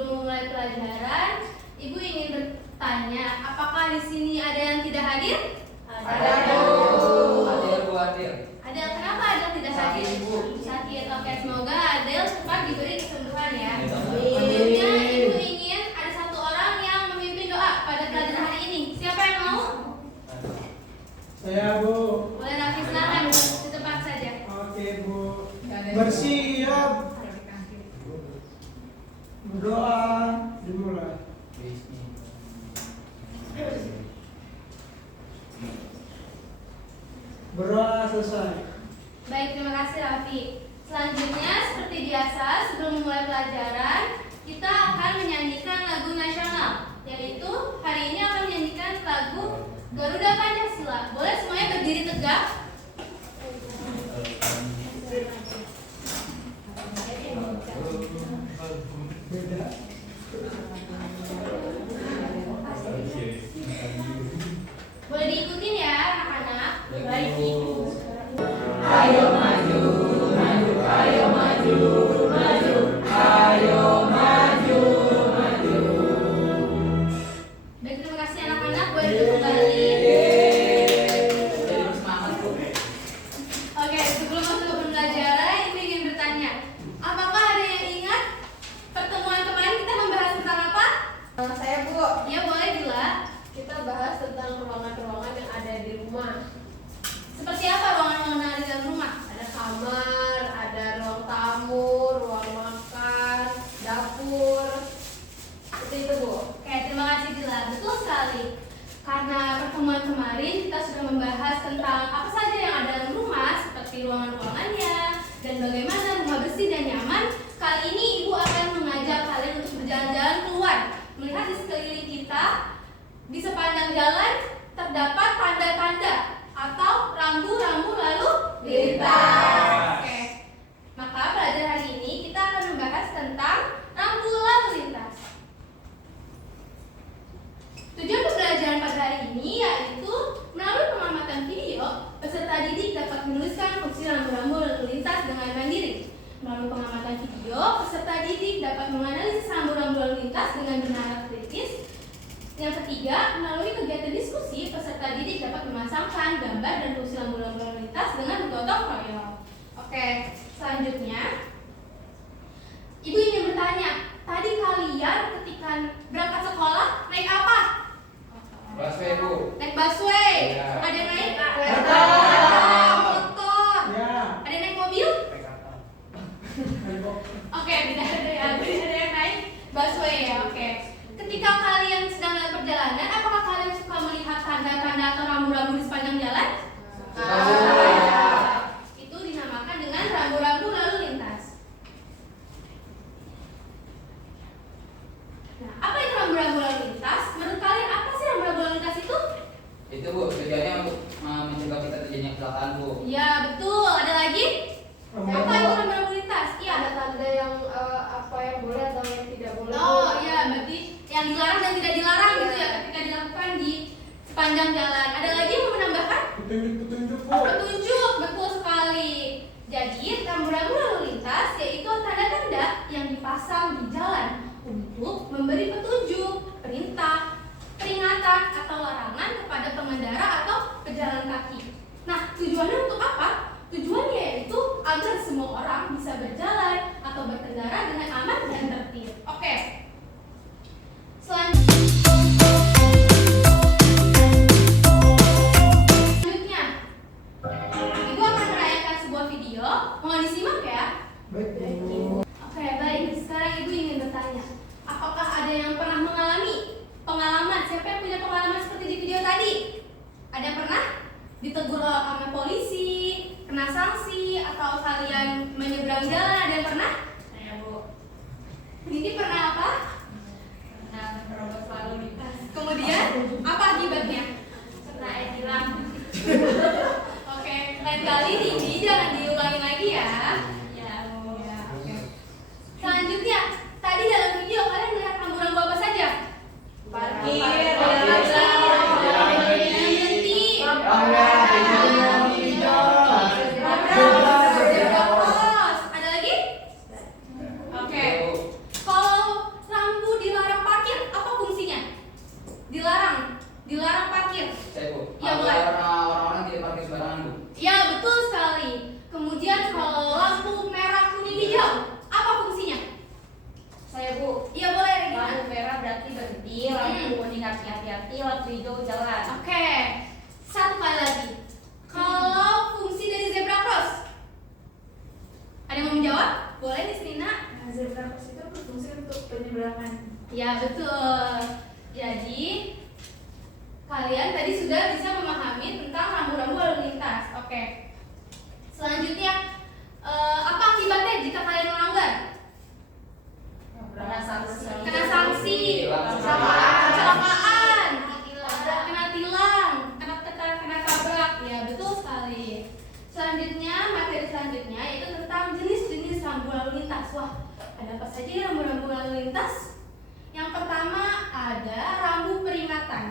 sebelum memulai pelajaran, Ibu ingin bertanya, apakah di sini ada yang tidak hadir? Ada, Bu. Hadir, Bu, hadir. Ada, kenapa ada yang tidak hadir? Sakit, Bu. Sakit. Oke, semoga Adel cepat diberi kesembuhan ya. Amin. Selanjutnya Ibu ingin ada satu orang yang memimpin doa pada pelajaran hari ini. Siapa yang mau? Saya, Bu. Boleh Raffi, silakan di tempat saja. Oke, Bu. Bersiap. Berdoa dimulai. Berdoa selesai. Baik, terima kasih Raffi. Selanjutnya seperti biasa sebelum memulai pelajaran, kita akan menyanyikan lagu nasional, yaitu hari ini akan menyanyikan lagu Garuda Pancasila. Boleh semuanya berdiri tegak? Beda. Boleh diikutin ya anak-anak. Baik, Bu. Ayo maju, maju, ayo maju, maju, ayo maju, maju. Baik, terima kasih anak-anak. Boleh duduk kembali. Jadi semangat, Bu. Oke, sebelum masuk ke pembelajaran, Ibu ingin bertanya, apakah ada yang ingat pertemuan kemarin kita membahas tentang apa? Saya, Bu, Ya, boleh Dila. kita bahas tentang ruangan-ruangan yang ada di rumah. Seperti apa ruangan-ruangan di dalam rumah? Ada kamar, ada ruang tamu, ruang makan, dapur. Seperti itu, Bu. Oke, terima kasih Dila. Betul sekali. Karena pertemuan kemarin kita sudah membahas tentang apa saja yang ada dalam rumah, seperti ruangan-ruangannya, dan bagaimana rumah bersih dan nyaman. Kali ini Ibu akan mengajak kalian untuk berjalan-jalan keluar, melihat di sekeliling kita. Di sepanjang jalan terdapat tanda-tanda atau rambu-rambu lalu lintas. Oke. Maka pelajaran hari ini kita akan membahas tentang rambu lalu lintas. Tujuan pembelajaran pada hari ini yaitu melalui pengamatan video, peserta didik dapat menuliskan fungsi rambu-rambu lalu lintas dengan mandiri. Melalui pengamatan video, peserta didik dapat menganalisis rambu-rambu lalu lintas dengan benar kritis. Yang ketiga, melalui kegiatan diskusi, peserta didik dapat memasangkan gambar dan fungsi rambu-rambu lalu lintas dengan bergotong royong. Oke, selanjutnya, Ibu ingin bertanya, tadi kalian ketika berangkat sekolah naik apa? Busway, Bu. Naik busway. Iya. Ada yang naik Kereta. motor. Ya. Ada yang naik mobil? Ayo. Oke, tidak ada ya. Tidak ada yang naik busway ya. Oke. Ketika kalian sedang dalam perjalanan, apakah kalian suka melihat tanda-tanda atau rambu-rambu di sepanjang jalan? Itu dinamakan dengan rambu-rambu lalu lintas. Nah, apa itu rambu-rambu lalu lintas? Menurut kalian apa sih rambu-rambu lalu lintas itu? Itu, Bu, tujuannya untuk mencegah kita terjadinya kecelakaan, Bu. Ya, betul. Ada lagi? Apa itu rambu-rambu lintas? Iya. Ada tanda yang apa yang boleh atau yang tidak boleh. Oh iya, berarti yang dilarang dan tidak dilarang gitu ya ketika dilakukan di sepanjang jalan. Ada lagi yang mau menambahkan? Petunjuk-petunjuk, Bu. Petunjuk, betul sekali. Jadi rambu-rambu lalu lintas yaitu tanda-tanda yang dipasang di jalan untuk memberi petunjuk, perintah, peringatan atau larangan kepada pengendara atau pejalan kaki. Nah, tujuannya untuk apa? Tujuannya yaitu agar semua orang bisa berjalan atau berkendara dengan aman dan tertib. Oke. Selanjutnya, Ibu akan menayangkan sebuah video. Mohon disimak ya. Baik, Bu. Oke, baik. Sekarang Ibu ingin bertanya, apakah ada yang pernah mengalami pengalaman? Siapa yang punya pengalaman seperti di video tadi? Ada yang pernah ditegur sama polisi, kena sanksi, atau kalian menyeberang jalan? Ada yang pernah? Saya, Bu. Ini pernah apa? Nah, terobos lalu lintas. Kemudian apa akibatnya? Kena hilang. Oke, lain kali ini jangan diulangi lagi ya. Ya, Bu. Ya, oke. Selanjutnya, tadi dalam video kalian melihat rambu-rambu apa saja? Parkir, Berhenti. Ada lagi? Oke. Kalau berhenti, lampu kuning hati-hati, lampu hijau jalan. Oke, satu kali lagi. Kalau fungsi dari zebra cross, ada yang mau menjawab? Boleh nih Serina. Zebra cross itu berfungsi untuk penyeberangan. Ya betul. Jadi kalian tadi sudah bisa memahami tentang rambu-rambu lalu lintas. Oke. Selanjutnya, apa akibatnya jika kalian melanggar? Kena sanksi. Kena sanksi, Kecelakaan. kecelakaan, kena tilang, kena tabrak. Ya betul sekali. Selanjutnya, materi selanjutnya yaitu tentang jenis-jenis rambu lalu lintas. Wah, ada apa saja ya rambu-rambu lalu lintas? Yang pertama ada rambu peringatan.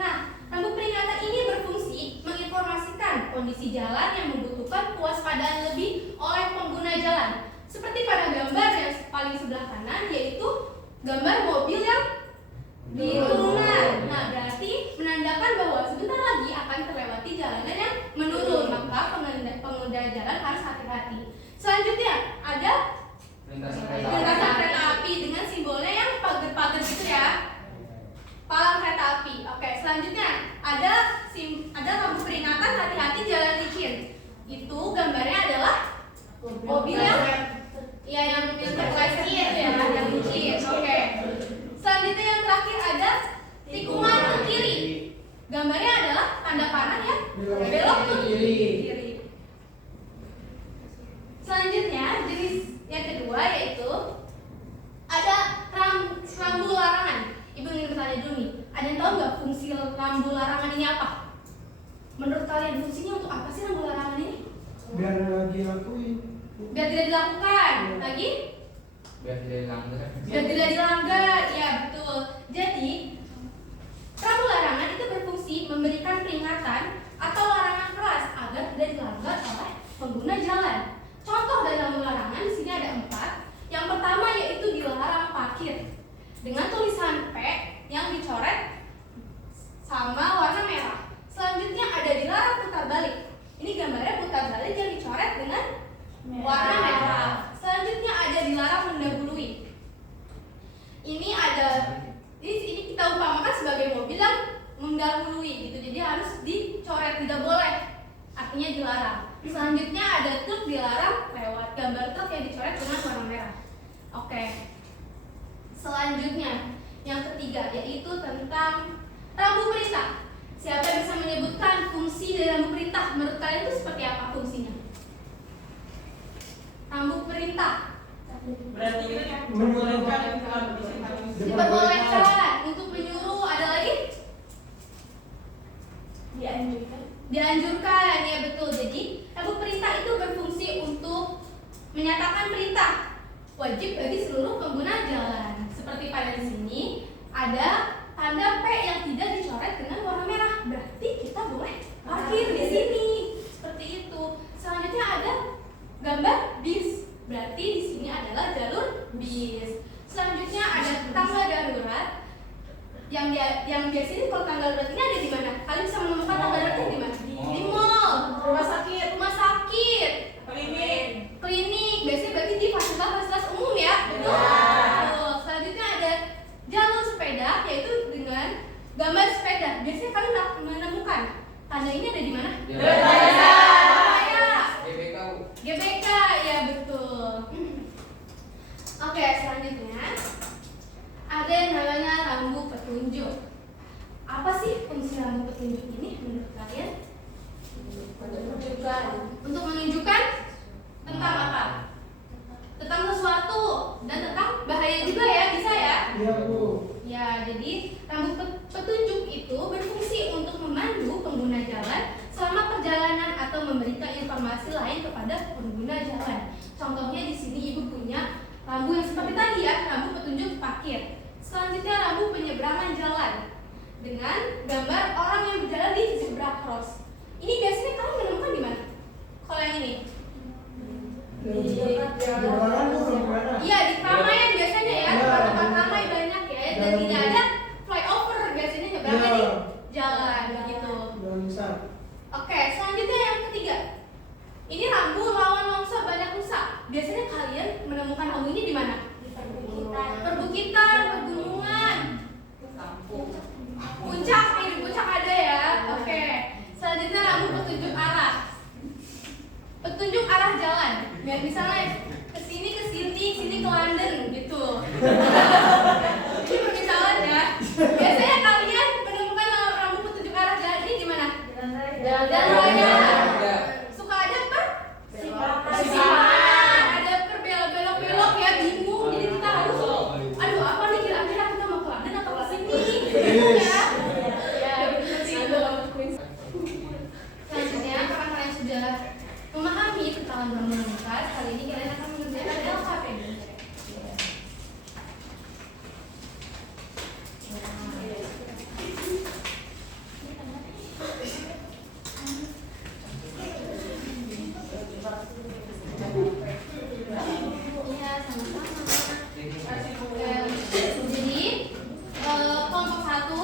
Nah, rambu peringatan ini berfungsi menginformasikan kondisi jalan yang membutuhkan kewaspadaan lebih oleh pengguna jalan. Seperti pada gambar yang paling sebelah kanan, yaitu gambar mobil yang di turunan. Nah, berarti menandakan bahwa sebentar lagi akan terlewati jalanan yang menurun, maka pengguna jalan harus hati-hati. Selanjutnya ada lintasan kereta api dengan simbolnya yang pagar-pagar gitu ya. Palang kereta api. Oke, selanjutnya ada rambu peringatan hati-hati jalan licin. Itu gambarnya adalah mobil yang terpleset itu ya, yang licin. Oke. Selanjutnya yang terakhir ada tikungan ke kiri. Gambarnya adalah tanda panah ya, belok ke kiri. Selanjutnya jenis yang kedua yaitu ada rambu larangan. Ibu ingin bertanya dulu nih, ada yang tahu nggak fungsi rambu larangan ini apa? Menurut kalian fungsinya untuk apa sih rambu larangan ini? Biar lagi lakuin. Biar tidak dilakukan. Lagi? Biar tidak dilanggar. Biar tidak dilanggar. Ya betul. Jadi rambu larangan itu berfungsi memberikan peringatan atau larangan keras agar tidak dilanggar oleh pengguna jalan. Contoh dari rambu larangan di sini ada 4. Yang pertama yaitu dilarang parkir dengan tulisan P yang dicoret sama warna merah. Selanjutnya ada dilarang putar balik. Ini gambarnya putar balik yang dicoret dengan warna merah. Selanjutnya ada dilarang mendahului. Ini kita umpamakan sebagai mobil yang mendahului gitu. Jadi harus dicoret, tidak boleh. Artinya dilarang. Selanjutnya ada truk dilarang lewat, gambar truk yang dicoret dengan warna merah. Oke. Selanjutnya yang ketiga yaitu tentang rambu perintah. Siapa yang bisa menyebutkan fungsi dari rambu perintah? Menurut kalian itu seperti apa fungsinya? Rambu perintah Berarti ini diperbolehkan untuk menyuruh. Ada lagi? Dianjurkan, ya betul. Jadi rambu perintah itu berfungsi untuk menyatakan perintah wajib bagi seluruh pengguna jalan. Seperti pada di sini ada tanda P yang tidak dicoret dengan warna merah, berarti kita boleh parkir di sini. Seperti itu. Selanjutnya ada gambar bis, berarti di sini adalah jalur bis. Selanjutnya ada tangga darurat yang biasanya kalau tangga darurat ini ada di mana? Kalian bisa menemukan tangga darurat di mana? Di mall, rumah sakit, klinik. Biasanya berarti di fasilitas umum ya. Betul. Selanjutnya ada jalur sepeda, yaitu dengan gambar sepeda. Biasanya kalian menemukan tanda ini ada di mana? GBK, ya betul. Oke, selanjutnya ada yang namanya rambu petunjuk. Apa sih fungsi rambu petunjuk ini menurut kalian? Untuk menunjukkan tentang apa? Tentang sesuatu dan tentang bahaya juga ya, bisa ya? Iya, Bu. Ya, jadi rambu petunjuk itu berfungsi untuk memandu pengguna jalan selama perjalanan atau memberikan informasi lain kepada pengguna jalan. Contohnya di sini Ibu punya rambu yang seperti tadi ya, rambu petunjuk parkir. Selanjutnya rambu penyeberangan jalan dengan gambar orang yang berjalan di zebra cross. Ini biasanya kalian menemukan di mana? Kalau yang ini? Iya, di keramaian biasanya ya, di tempat ramai banyak ya, dan tidak ada flyover biasanya nyebrangnya di jalan begitu. Oke, selanjutnya yang ketiga. Ini rambu rawan longsor banyak rusak. Biasanya kalian menemukan rambu ini di mana? Di perbukitan, pegunungan. Ini permisalan ya. Biasanya kalian menemukan rambu petunjuk arah jalan ini gimana? Jalan raya. Suka ada apa? Persimpangan. Ada berbelok-belok ya, bingung. Jadi kita harus, aduh apa nih kira-kira kita mau ke kanan atau ke sini? Bingung ya. Selanjutnya, karena kalian sudah memahami tentang rambu lalu lintas, kali ini kalian akan mengerjakan LKPD. Iya, sama-sama. Jadi kelompok satu,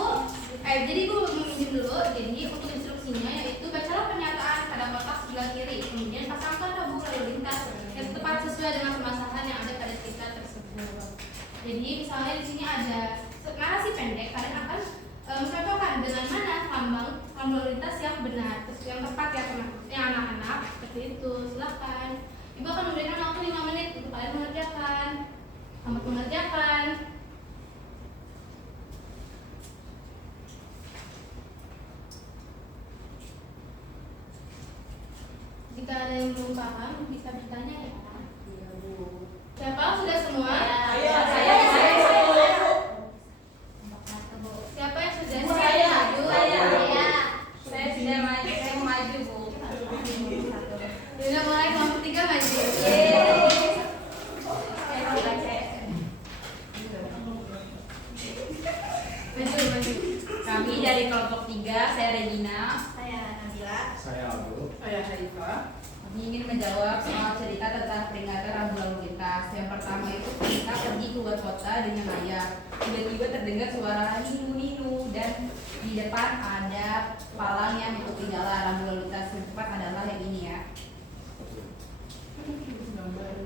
jadi gue mau minjem dulu. Jadi untuk instruksinya yaitu bacalah pernyataan pada kotak sebelah kiri, kemudian pasangkan rambu lalu lintas yang tepat sesuai dengan permasalahan yang ada pada sekitar tersebut. Jadi misalnya di sini ada narasi pendek, kalian akan mencocokkan dengan mana lambang lalu lintas yang benar, yang tepat ya teman-teman, yang anak-anak seperti itu. Silakan. Ibu akan memberikan waktu 5 menit untuk kalian mengerjakan. Selamat mengerjakan. Jika ada yang belum paham, bisa bertanya ya. Siapa? Sudah semua? Siapa yang sudah? Saya Maju. sudah maju, saya mau maju Bu. Sudah mulai kelompok 3 maju. Maju. Kami dari kelompok 3, saya Regina. Saya Nabila. Saya Aldo. Saya Haifah. Kami ingin menjawab soal cerita tentang peringatan rambu lalu lintas. Yang pertama itu kita pergi keluar kota dengan ayah. Tiba-tiba terdengar suara ninu-ninu dan di depan ada palang yang mengikuti jalan. Rambu lalu lintas yang tepat adalah yang ini ya.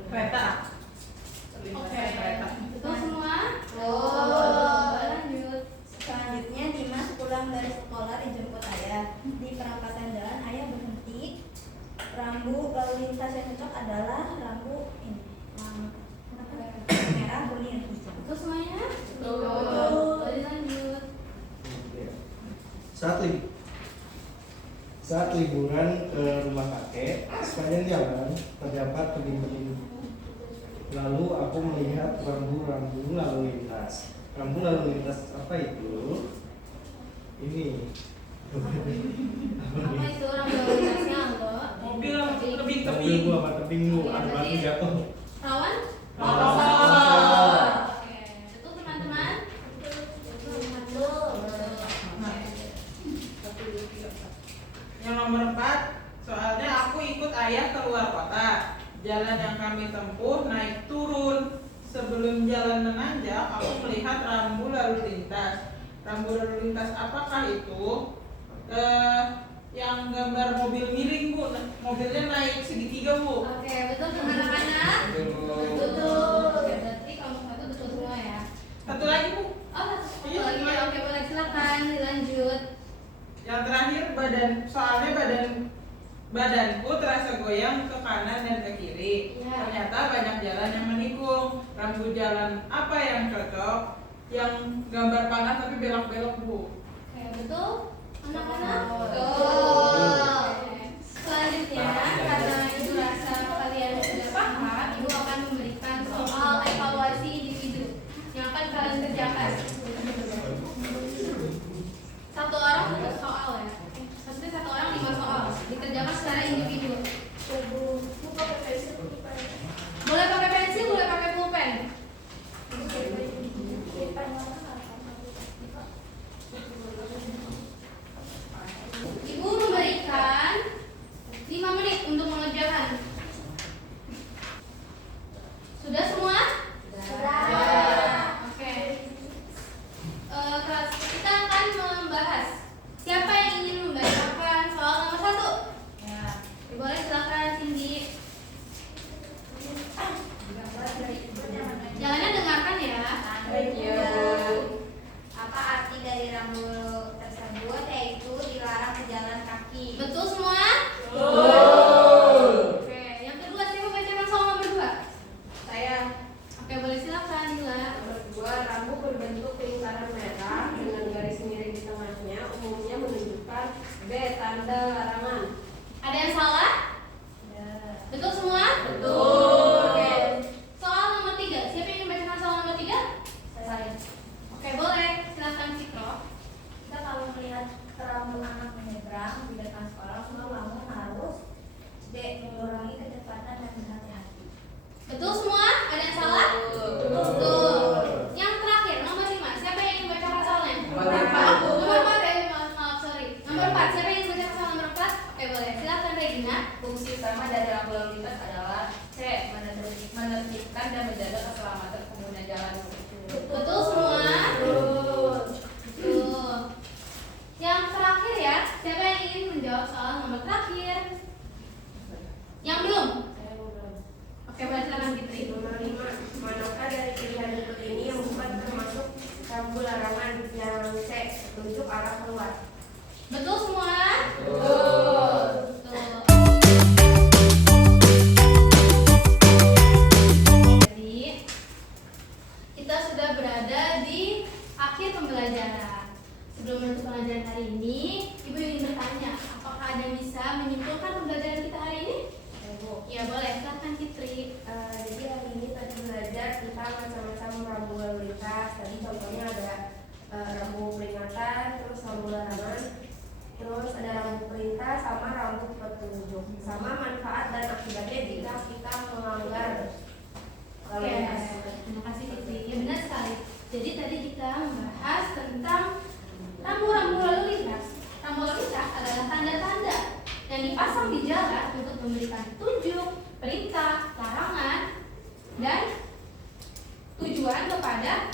Kereta. Oke. Kereta. Betul semua? Lanjut. Selanjutnya Dimas pulang dari sekolah dijemput ayah. Di perempatan jalan ayah berhenti. Rambu lalu lintas yang cocok adalah rambu ini, merah, kuning, hijau. Betul semuanya? Betul. Lanjut. Saat liburan ke rumah kakek, sepanjang jalan terdapat tebing-tebing. Lalu aku melihat rambu-rambu lalu lintas. Rambu lalu lintas apa itu? Ini. Apa itu rambu lalu lintasnya, Aldo? Mobil Mobil tebing-tebing. gua sama tebing lu, ada batu jatuh. Rawan? Rawan. Oke. Betul teman-teman? Betul. Yang nomor 4, soalnya aku ikut ayah keluar kota. Jalan yang kami tempuh naik turun. Sebelum jalan menanjak, aku melihat rambu lalu lintas. Rambu lalu lintas apakah itu? Yang gambar mobil miring Bu, mobilnya naik segitiga Bu. Oke, betul anak-anak? Betul. Oke, berarti kelompok 1 betul semua ya? Satu lagi Bu, Oh, satu lagi ya. Oke, boleh silakan dilanjut. yang terakhir soalnya badanku terasa goyang ke kanan dan ke kiri. Ya. Ternyata banyak jalan yang menikung. Rambu jalan apa yang cocok? Yang gambar panah tapi belok-belok Bu. Oke, betul? Anak-anak? Betul. Oke. Selanjutnya, karena Ibu rasa kalian sudah paham, Ibu akan memberikan soal evaluasi individu yang akan kalian kerjakan. Satu orang satu soal ya. Maksudnya satu orang 5 soal. Dikerjakan secara individu. Boleh pakai pensil, boleh pakai pulpen. Ibu memberikan 5 menit untuk mengerjakan. Sudah semua? Sudah. Oke. menunjuk arah keluar. Betul semua? Betul. Betul. Jadi kita sudah berada di akhir pembelajaran. Sebelum menutup pembelajaran hari ini, Ibu ingin bertanya, apakah ada yang bisa menyimpulkan pembelajaran kita hari ini? Ya boleh, silahkan Fitri. Jadi hari ini tadi belajar tentang macam-macam rambu lalu lintas. Tadi contohnya ada rambu peringatan, terus rambu larangan, terus ada rambu perintah sama rambu petunjuk, sama manfaat dan akibatnya jika kita melanggar lalu Oke, lintas. terima kasih Fitri. Ya benar sekali. Jadi tadi kita membahas tentang rambu-rambu lalu lintas. Rambu lalu lintas adalah tanda-tanda yang dipasang di jalan untuk memberikan petunjuk, perintah, larangan, dan tujuan kepada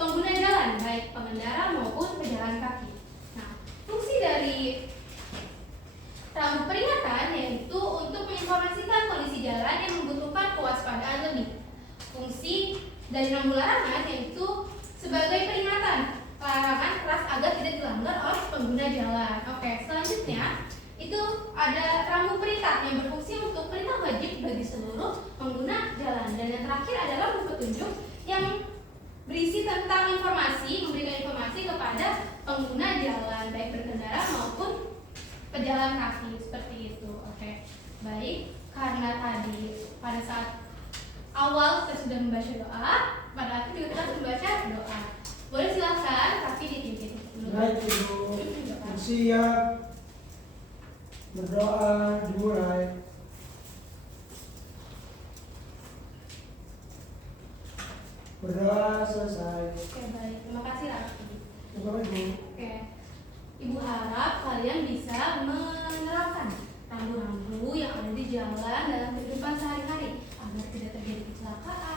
pengguna jalan, baik pengendara maupun pejalan kaki. Nah, fungsi dari rambu peringatan yaitu untuk menginformasikan kondisi jalan yang membutuhkan kewaspadaan lebih. Fungsi dari rambu larangan yaitu sebagai peringatan, larangan keras agar tidak dilanggar oleh pengguna jalan. Oke, selanjutnya itu ada rambu perintah yang berfungsi untuk perintah wajib bagi seluruh pengguna jalan. Dan yang terakhir adalah rambu petunjuk yang berisi tentang informasi, memberikan informasi kepada pengguna jalan baik berkendara maupun pejalan kaki, seperti itu. Oke, baik. Karena tadi pada saat awal kita sudah membaca doa, pada akhir juga kita harus membaca doa. Boleh silakan, tapi dipimpin dulu. Baik Ibu, siap. Berdoa dimulai. Berdoa selesai. Oke, baik. Terima kasih Raffi. Terima kasih Ibu. Oke, Ibu harap kalian bisa menerapkan rambu-rambu yang ada di jalan dalam kehidupan sehari-hari agar tidak terjadi kecelakaan,